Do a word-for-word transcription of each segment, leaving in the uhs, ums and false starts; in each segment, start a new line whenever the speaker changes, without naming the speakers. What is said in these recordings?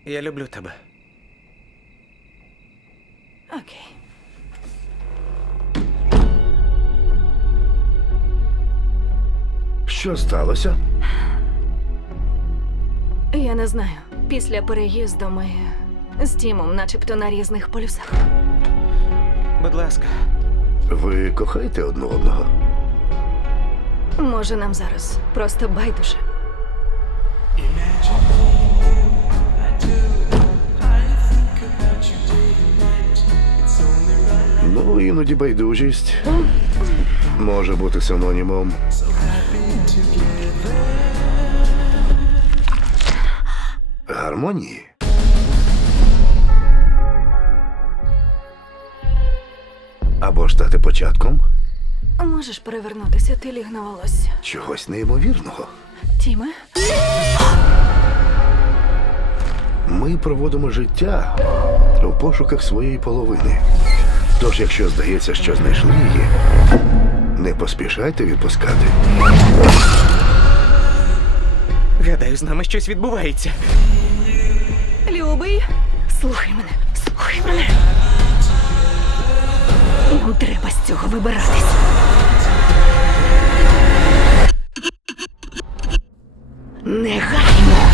Я люблю тебе.
Окей.
Що сталося?
Я не знаю. Після переїзду ми з Тімом начебто на різних полюсах.
Будь ласка.
Ви кохаєте одне одного?
Може, нам зараз просто байдуже.
Ну, іноді байдужість може бути синонімом гармонії. Або ж стати початком
Можеш перевернутися, ти ліг на волосся.
чогось неймовірного.
Тіме?
Ми проводимо життя у пошуках своєї половини. Тож, якщо здається, що знайшли її, не поспішайте відпускати.
Гадаю, з нами щось відбувається.
Любий, слухай мене, слухай мене. Нам треба з цього вибиратись. Негайно!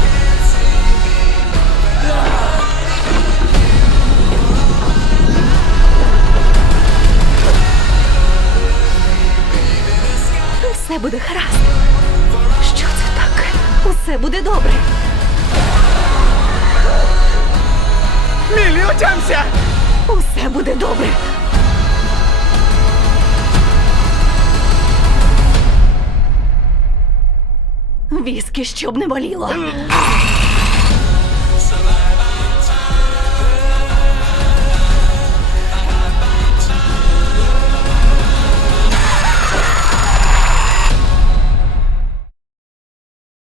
Все буде гаразд. Що це таке? Усе буде добре.
Мілі, отямся!
Усе буде добре. Віскі, щоб не боліло.